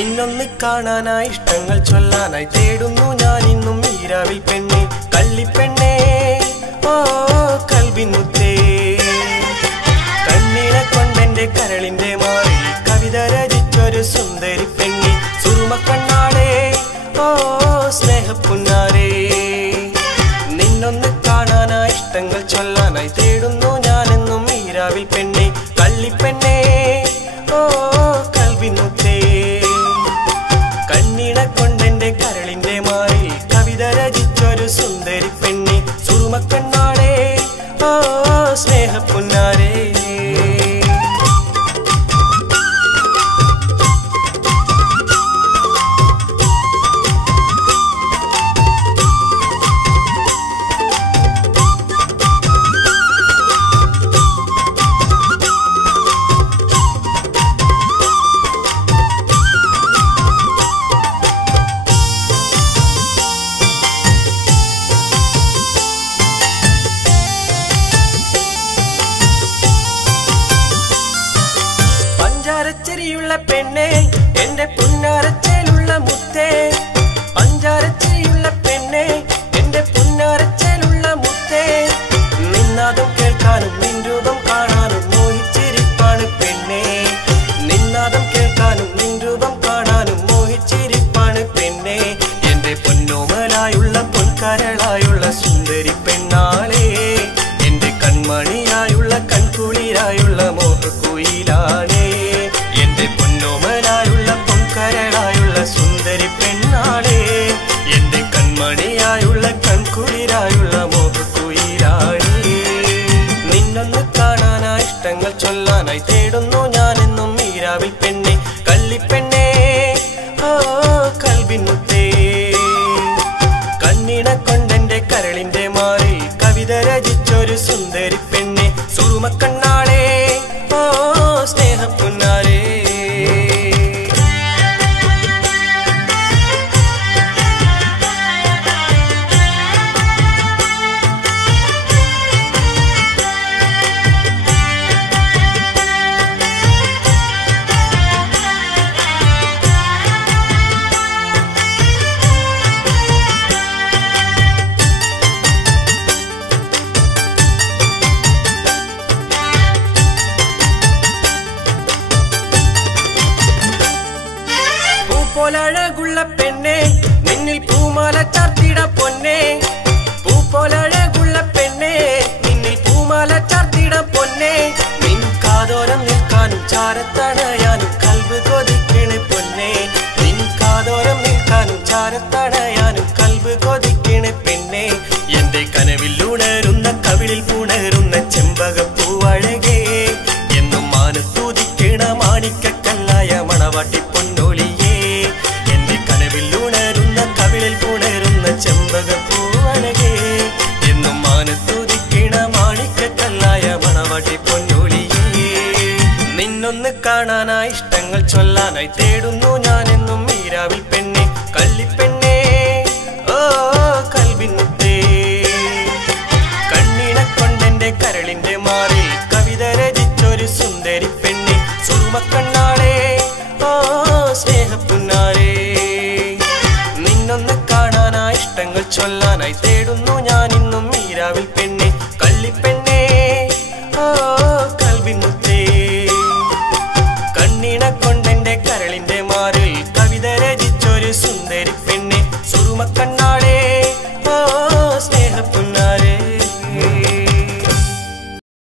നിന്നൊന്ന് കാണാനായി ഇഷ്ടങ്ങൾ ചൊല്ലാനായി തേടുന്നു ഞാൻ ഇന്നും ഈരാവിൽ പെണ്ണെ കള്ളിപ്പെണ്ണേ ഓ കൽബിനുത്തേ കണ്ണിനെ കൊണ്ടെന്റെ കരളിന്റെ മാറി കവിത രചിച്ചൊരു സുന്ദരി പെണ്ണി സുറുമക്കണ്ണാളേ ഓ സ്നേഹപ്പുന്നാരേ നിന്നൊന്ന് കാണാനായി ഇഷ്ടങ്ങൾ ചൊല്ലാനായി തേടുന്നു ഞാനെന്നും ഈരാവിൽ പെണ്ണെ കള്ളിപ്പെണ്ണേ ഓ കൽബിനുത്തേ കണ്ണിനെ കൊണ്ടെന്റെ കരളിന്റെ മാറി കവിത രചിച്ചൊരു സുന്ദരി പെണ്ണി സുറുമക്കണ്ണാളേ ഓ സ്നേഹപ്പുന്നാരേ പഞ്ചാരച്ചെരിയുള്ള പെണ്ണേ എന്റെ പുന്നാരച്ചേലുള്ള മുത്തേ പഞ്ചാരച്ചെരിയുള്ള പെണ്ണേ എന്റെ പുന്നാരച്ചേലുള്ള മുത്തേ നിന്നാദം കേൾക്കാനും നിൻ രൂപം കാണാനും മോഹിച്ചിരിപ്പാണ് പെണ്ണേ നിന്നാദം കേൾക്കാനും നിൻ രൂപം കാണാനും മോഹിച്ചിരിപ്പാണ് പെണ്ണേ എന്റെ പൊന്നോമലായുള്ള പൊൻകരളായുള്ള സുന്ദരി പെണ്ണാളേ എന്റെ കൺമണിയായുള്ള കൺകുളിരായുള്ള മോഹക്കുയിലാണേ എന്റെ പൊന്നോമലായുള്ള പൊൻകരളായുള്ള സുന്ദരി പെണ്ണാളേ എന്റെ കൺമണിയായുള്ള കൺകുളിരായുള്ള മോഹക്കുയിലാണേ നിന്നൊന്ന് കാണാനായി ഇഷ്ടങ്ങൾ ചൊല്ലാനായി തേടുന്നു ഞാനെന്നും ഈരാവിൽ പെണ്ണെ കള്ളിപ്പെണ്ണേ ഓ കൽബിനുത്തേ കണ്ണിനെ കൊണ്ടെന്റെ കരളിന്റെ മാറി കവിത രചിച്ചൊരു സുന്ദരി പെണ്ണെ സുറുമക്കണ്ണാളേ ഓ സ്നേഹപ്പുന്നാരേ പൂപ്പോലഴകുള്ള പെണ്ണേ നിന്നിൽ പൂമാല ചാർത്തിട പൊന്നേ പൂപ്പോലഴകുള്ള പെണ്ണേ നിന്നിൽ പൂമാല ചാർത്തിട പൊന്നേ നിൻ കാതോരം നിൽക്കാനും ചാരത്തണയാനും കൽബ് കൊതിക്കണ് പൊന്നേ നിൻ കാതോരം നിൽക്കാനും ചാരത്തണയാനും കൽബ് കൊതിക്കണ് പെണ്ണേ എന്റെ കനവിൽ ഉണരുന്ന കവിളിൽ പുണരുന്ന ചെമ്പകപ്പൂവഴകേ എന്നും മാനത്തൂതിക്കണ മാണിക്കക്കല്ലായ മണവാട്ടി പൊന്നോളിയേ എന്റെ കനവിൽ ഉണരുന്ന കവിളിൽ പുണരുന്ന ചെമ്പകപ്പൂവഴകേ എന്നും മാനത്തൂതിക്കണ മാണിക്കക്കല്ലായ മണവാട്ടി പൊന്നോളിയേ നിന്നൊന്ന് കാണാനായി ഇഷ്ടങ്ങൾ ചൊല്ലാനായി തേടുന്നു ഞാനെന്നും ഈരാവിൽ പെണ്ണെ കള്ളിപ്പെണ്ണേ ഓ കൽബിനുത്തേ കണ്ണിനെ കൊണ്ടെന്റെ കരളിന്റെ മാറി കവിത രചിച്ചൊരു സുന്ദരി പെണ്ണെ സുറുമക്കണ്ണാളേ ഓ സ്നേഹപ്പുന്നാരേ നിന്നൊന്ന് കാണാനായി ഇഷ്ടങ്ങൾ ചൊല്ലാനായി തേടുന്നു ഞാനിന്നും ഈരാവിൽ പെണ്ണെ